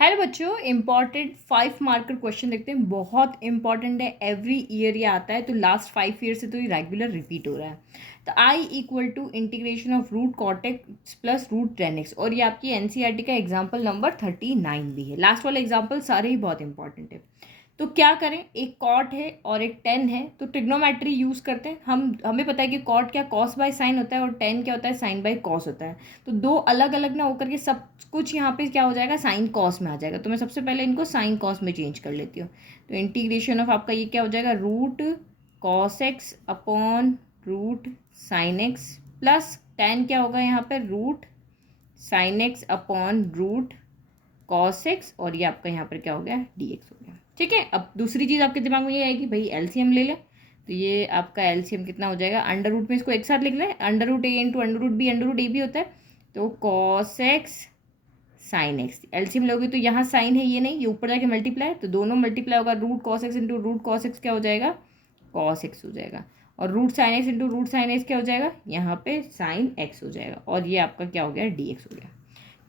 Hello बच्चों, important 5 marker question देखते हैं। बहुत इंपॉर्टेंट है, एवरी ईयर ये आता है। तो लास्ट 5 ईयर से तो ये रेगुलर रिपीट हो रहा है। तो I equal to integration of root cot x plus root tan x, और ये आपकी एनसीईआरटी का एग्जाम्पल नंबर 39 भी है। लास्ट वाले एग्जाम्पल सारे ही बहुत इंपॉर्टेंट है। तो क्या करें, एक कॉट है और एक टेन है, तो ट्रिग्नोमेट्री यूज़ करते हैं। हमें पता है कि कॉट क्या कॉस बाय साइन होता है और टेन क्या होता है साइन बाय कॉस होता है। तो दो अलग अलग ना होकर के सब कुछ यहाँ पे क्या हो जाएगा, साइन कॉस में आ जाएगा। तो मैं सबसे पहले इनको साइन कॉस में चेंज कर लेती हूँ। तो इंटीग्रेशन ऑफ आपका ये क्या हो जाएगा, root cos x upon root sine x plus ten क्या होगा यहाँ पे, root sine x upon root cos x, और ये आपका यहाँ पर क्या हो गया, डी एक्स हो गया। ठीक है। अब दूसरी चीज़ आपके दिमाग में ये आएगी, भाई एलसीएम ले ले। तो ये आपका एलसीएम कितना हो जाएगा, अंडर रूट में इसको एक साथ लिख लें, under root A into under root B, under root A भी होता है। तो cos x sine x LCM लोगे तो यहाँ साइन है, ये नहीं, ये ऊपर जाके मल्टीप्लाई, तो दोनों मल्टीप्लाई होगा। Root cos x into root cos x क्या हो जाएगा, कॉस एक्स हो जाएगा। और root sine x into root sine x क्या हो जाएगा, यहाँ पे साइन एक्स हो जाएगा। और ये आपका क्या हो गया, डी एक्स हो गया।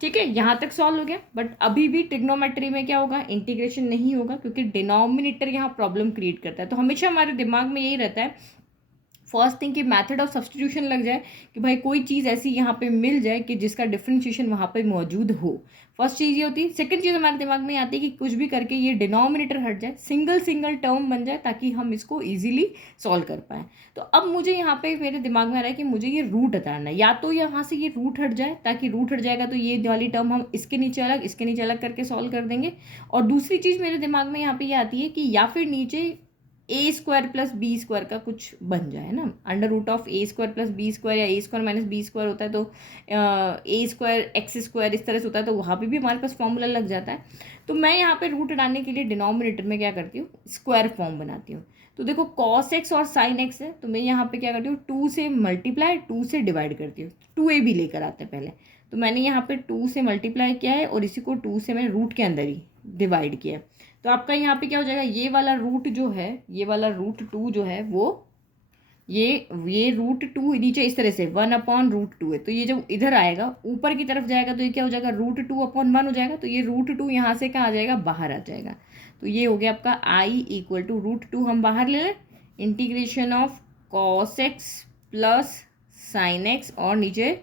ठीक है, यहाँ तक सॉल्व हो गया। बट अभी भी ट्रिग्नोमेट्री में क्या होगा, इंटीग्रेशन नहीं होगा, क्योंकि डिनोमिनेटर यहाँ प्रॉब्लम क्रिएट करता है। तो हमेशा हमारे दिमाग में यही रहता है, फर्स्ट थिंग कि मेथड ऑफ सब्सटीट्यूशन लग जाए, कि भाई कोई चीज़ ऐसी यहाँ पे मिल जाए कि जिसका डिफरेंशिएशन वहाँ पे मौजूद हो। फर्स्ट चीज़ ये होती है। सेकंड चीज़ हमारे दिमाग में आती है कि कुछ भी करके ये डिनोमिनेटर हट जाए, सिंगल सिंगल टर्म बन जाए, ताकि हम इसको ईजिली सॉल्व कर पाएँ। तो अब मुझे यहाँ पे मेरे दिमाग में आ रहा है कि मुझे ये रूट हटाना है। या तो यहाँ से ये रूट हट जाए, ताकि रूट हट जाएगा तो ये वाली टर्म हम इसके नीचे अलग इसके नीचे अलग करके सॉल्व कर देंगे। और दूसरी चीज़ मेरे दिमाग में यहाँ पे ये आती है कि या फिर नीचे A square plus B square का कुछ बन जाए ना, under root of A square plus B square, या A square minus B square होता है, तो ए स्क्वायर एक्स स्क्वायर इस तरह से होता है। तो वहाँ पे भी हमारे पास फॉर्मूला लग जाता है। तो मैं यहाँ पे रूट हटाने के लिए डिनोमिनेटर में क्या करती हूँ, स्क्वायर फॉर्म बनाती हूँ। तो देखो कॉस एक्स और साइन एक्स है, तो मैं यहाँ पे क्या करती हूँ, 2 से मल्टीप्लाई 2 से डिवाइड करती हूँ। 2a भी लेकर आते हैं पहले। तो मैंने यहाँ पे 2 से मल्टीप्लाई किया है और इसी को 2 से मैंने रूट के अंदर ही डिवाइड किया है। तो आपका यहाँ पे क्या हो जाएगा, ये वाला रूट जो है, ये वाला रूट 2 जो है वो ये रूट 2 नीचे इस तरह से 1/√2 है। तो ये जब इधर आएगा ऊपर की तरफ जाएगा तो ये क्या हो जाएगा, √2/1 हो जाएगा। तो ये √2 यहाँ से कहाँ आ जाएगा, बाहर आ जाएगा। तो ये हो गया आपका आई इक्वल टू √2 हम बाहर ले लें, integration of cos x plus sine x, और नीचे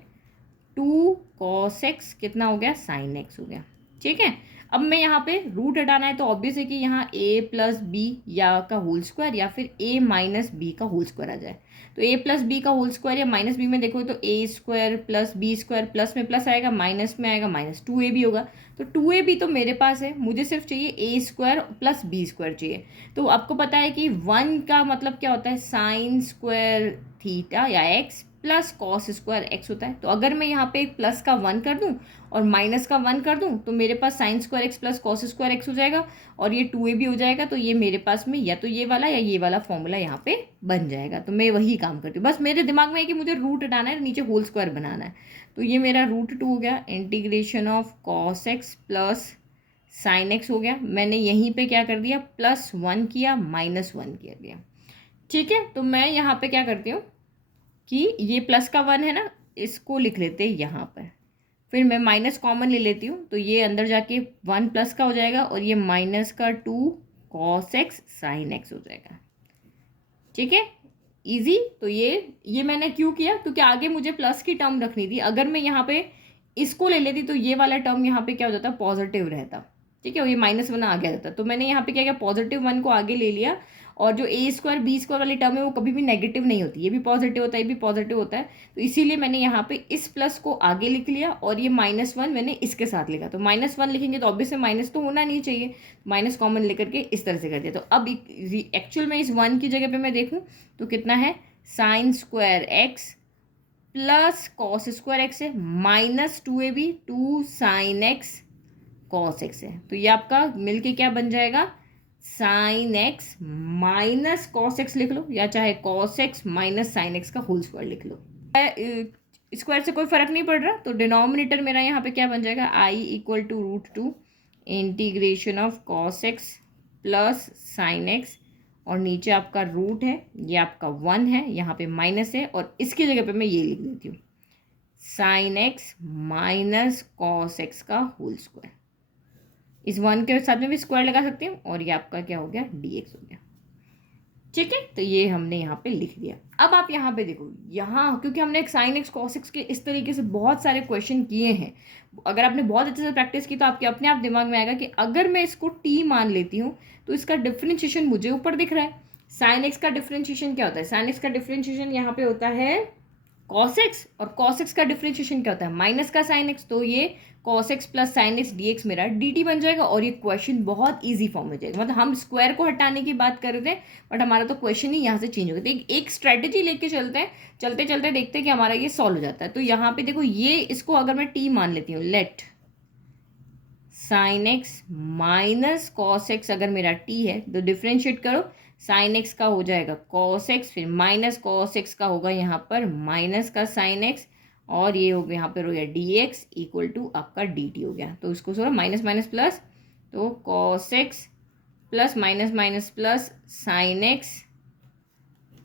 2 कॉस एक्स कितना हो गया, साइन एक्स हो गया। ठीक है। अब मैं यहाँ पे रूट हटाना है, तो ऑब्वियस है कि यहाँ a प्लस बी या का होल स्क्वायर या फिर a माइनस बी का होल स्क्वायर आ जाए। तो a प्लस बी का होल स्क्वायर या माइनस बी में देखो तो a square plus B square, plus में प्लस आएगा, माइनस में आएगा माइनस, 2a भी होगा। तो 2a भी तो मेरे पास है, मुझे सिर्फ चाहिए a square plus B square चाहिए। तो आपको पता है कि 1 का मतलब क्या होता है, साइन स्क्वायर थीटा या x plus cos square x होता है। तो अगर मैं यहाँ पे एक प्लस का 1 कर दूँ और माइनस का 1 कर दूँ, तो मेरे पास sine square x plus cos square x हो जाएगा, और ये 2a भी हो जाएगा। तो ये मेरे पास में या तो ये वाला या ये वाला फॉर्मूला यहाँ पे बन जाएगा। तो मैं वही काम करती हूँ, बस मेरे दिमाग में है कि मुझे रूट हटाना है, नीचे होल स्क्वायर बनाना है। तो ये मेरा √2 हो गया, integration of cos x plus sine x हो गया। मैंने यहीं पर क्या कर दिया, +1 किया, -1 किया दिया। ठीक है। तो मैं यहाँ पे क्या करती हूँ कि ये प्लस का 1 है ना, इसको लिख लेते हैं यहाँ पर। फिर मैं माइनस कॉमन ले लेती हूँ, तो ये अंदर जाके 1 प्लस का हो जाएगा, और ये माइनस का 2 कॉस एक्स साइन एक्स हो जाएगा। ठीक है, इजी। तो ये मैंने क्यों किया, क्योंकि आगे मुझे प्लस की टर्म रखनी थी। अगर मैं यहाँ पे इसको ले लेती तो ये वाला टर्म यहाँ पे क्या हो जाता, पॉजिटिव रहता। ठीक है, और ये -1 आ गया था। तो मैंने यहाँ पे क्या किया, +1 को आगे ले लिया, और जो a स्क्वायर बी स्क्वायर वाली टर्म है वो कभी भी नेगेटिव नहीं होती, ये भी पॉजिटिव होता है, ये भी पॉजिटिव होता है। तो इसीलिए मैंने यहाँ पे इस प्लस को आगे लिख लिया, और ये -1 मैंने इसके साथ लिखा। तो -1 लिखेंगे तो ऑब्वियसली माइनस तो होना नहीं चाहिए, माइनस कॉमन लेकर के इस तरह से कर दिया। तो अब एक्चुअल में इस 1 की जगह पे मैं देखूँ तो कितना है, sign square x plus cos square x है, -2ab 2 sine x cos x है। तो ये आपका मिलके क्या बन जाएगा, sign x minus cos x लिख लो, या चाहे cos x minus sine x का होल स्क्वायर लिख लो। स्क्वायर से कोई फर्क नहीं पड़ रहा। तो डिनोमिनेटर मेरा यहाँ पे क्या बन जाएगा, I equal to √2 integration of cos x plus sine x, और नीचे आपका रूट है, ये आपका 1 है, यहाँ पे माइनस है, और इसकी जगह पे मैं ये लिख देती हूँ, sign x minus cos x का होल स्क्वायर। इस 1 के साथ में भी स्क्वायर लगा सकते हैं और ये आपका क्या हो गया dx हो गया। ठीक है, तो ये हमने यहाँ पे लिख दिया। अब आप यहाँ पे देखो, यहाँ क्योंकि हमने एक साइन एक्स कॉस एक्स के इस तरीके से बहुत सारे क्वेश्चन किए हैं, अगर आपने बहुत अच्छे से प्रैक्टिस की तो आपके अपने आप दिमाग में आएगा कि अगर मैं इसको टी मान लेती हूँ तो इसका डिफ्रेंशिएशन मुझे ऊपर दिख रहा है। साइन एक्स का डिफ्रेंशिएशन क्या होता है? साइन एक्स का डिफ्रेंशिएशन यहाँ पे होता है कॉस एक्स, और कॉस एक्स का डिफ्रेंशिएशन क्या होता है? माइनस का साइन एक्स। तो ये cos x plus sine x d x मेरा डी टी बन जाएगा और ये क्वेश्चन बहुत ईजी फॉर्म में जाएगा। मतलब हम स्क्वायर को हटाने की बात कर रहे थे बट हमारा तो क्वेश्चन ही यहाँ से चेंज हो गया। तो एक स्ट्रैटेजी लेके चलते हैं, चलते चलते देखते हैं कि हमारा ये सॉल्व हो जाता है। तो यहाँ पे देखो, ये इसको अगर मैं टी मान लेती हूँ, late sign x minus cos x अगर मेरा टी है तो डिफ्रेंशिएट करो, साइन एक्स का हो जाएगा कॉस एक्स, फिर माइनस कॉस एक्स का होगा यहाँ पर माइनस का साइन एक्स, और ये हो गया यहाँ पर हो गया डी एक्स इक्वल टू आपका डी टी हो गया। तो इसको थोड़ा माइनस माइनस प्लस, तो cos x plus minus minus plus sine x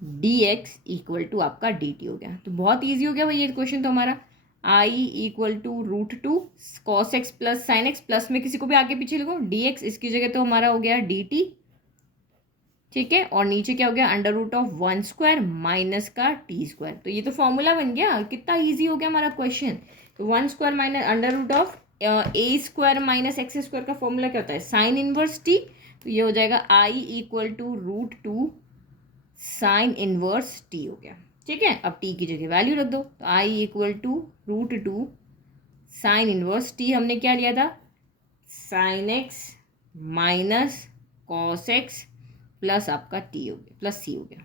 d x equal to आपका डी टी हो गया। तो बहुत ईजी हो गया भाई ये क्वेश्चन तो हमारा। I equal to root two cos x plus sine x, plus में किसी को भी आगे पीछे लिखो डी एक्स, इसकी जगह तो हमारा हो गया डी टी। ठीक है, और नीचे क्या हो गया? Under root of 1 square minus का टी स्क्वायर। तो ये तो फॉर्मूला बन गया, कितना ईजी हो गया हमारा क्वेश्चन। तो 1 square minus under root of A square minus x square का फॉर्मूला क्या होता है? Sine inverse T. तो ये हो जाएगा I equal to root two sine inverse T हो गया। ठीक है, अब टी की जगह वैल्यू रख दो, तो I equal to root two sine inverse T हमने क्या लिया था? Sine x minus cos x plus आपका टी हो गया प्लस सी हो गया।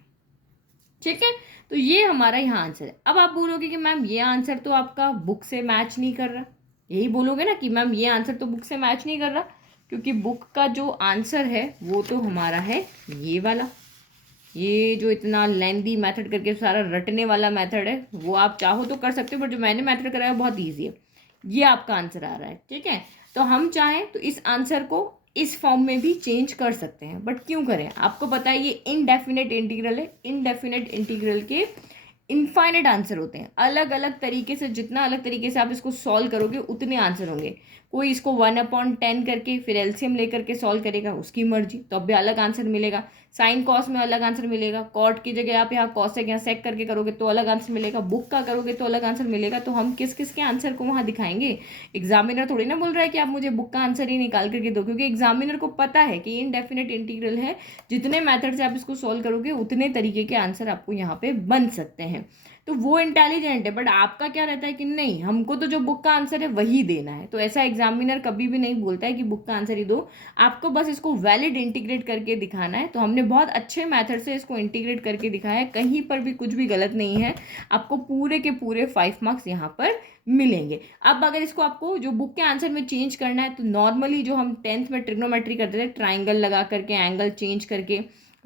ठीक है, तो ये हमारा यहाँ आंसर है। अब आप बोलोगे कि मैम ये आंसर तो आपका बुक से मैच नहीं कर रहा, यही बोलोगे ना कि मैम ये आंसर तो बुक से मैच नहीं कर रहा, क्योंकि बुक का जो आंसर है वो तो हमारा है ये वाला। ये जो इतना लेंदी मेथड करके सारा रटने वाला मेथड है वो आप चाहो तो कर सकते हो, बट जो मैंने मेथड कराया बहुत ईजी है। ये आपका आंसर आ रहा है। ठीक है, तो हम चाहें तो इस आंसर को इस फॉर्म में भी चेंज कर सकते हैं, बट क्यों करें? आपको पता है ये इनडेफिनेट इंटीग्रल है, इनडेफिनेट इंटीग्रल के इनफाइनेट आंसर होते हैं। अलग अलग तरीके से, जितना अलग तरीके से आप इसको सॉल्व करोगे उतने आंसर होंगे। कोई इसको 1/10 करके फिर एलसीएम लेकर के सॉल्व करेगा, उसकी मर्जी, तो अब भी अलग आंसर मिलेगा। साइन कॉस में अलग आंसर मिलेगा, कॉट की जगह आप यहाँ कॉसेक यहाँ सेक करके करोगे तो अलग आंसर मिलेगा, बुक का करोगे तो अलग आंसर मिलेगा। तो हम किस किस के आंसर को वहाँ दिखाएंगे? एग्जामिनर थोड़ी ना बोल रहा है कि आप मुझे बुक का आंसर ही निकाल करके दो, क्योंकि एग्जामिनर को पता है कि इनडेफिनेट इंटीग्रल है, जितने मेथड से आप इसको सॉल्व करोगे उतने तरीके के आंसर आपको यहाँ पे बन सकते हैं। तो वो इंटेलिजेंट है, बट आपका क्या रहता है कि नहीं, हमको तो जो बुक का आंसर है वही देना है। तो ऐसा एग्जामिनर कभी भी नहीं बोलता है कि बुक का आंसर ही दो, आपको बस इसको वैलिड इंटीग्रेट करके दिखाना है। तो हमने बहुत अच्छे मेथड से इसको इंटीग्रेट करके दिखाया है, कहीं पर भी कुछ भी गलत नहीं है। आपको पूरे के पूरे 5 मार्क्स यहाँ पर मिलेंगे। अब अगर इसको आपको जो बुक के आंसर में चेंज करना है, तो नॉर्मली जो हम 10th में ट्रिग्नोमेट्री करते थे, ट्राइंगल लगा करके एंगल चेंज करके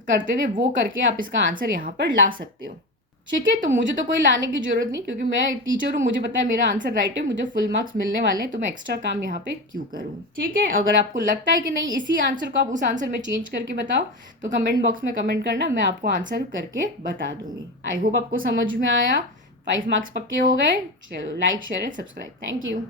करते थे, वो करके आप इसका आंसर यहाँ पर ला सकते हो। ठीक है, तो मुझे तो कोई लाने की जरूरत नहीं, क्योंकि मैं टीचर हूँ, मुझे पता है मेरा आंसर राइट है, मुझे फुल मार्क्स मिलने वाले हैं, तो मैं एक्स्ट्रा काम यहाँ पे क्यों करूँ। ठीक है, अगर आपको लगता है कि नहीं इसी आंसर को आप उस आंसर में चेंज करके बताओ, तो कमेंट बॉक्स में कमेंट करना, मैं आपको आंसर करके बता दूंगी। आई होप आपको समझ में आया। 5 मार्क्स पक्के हो गए। चलो, like share and subscribe. Thank you.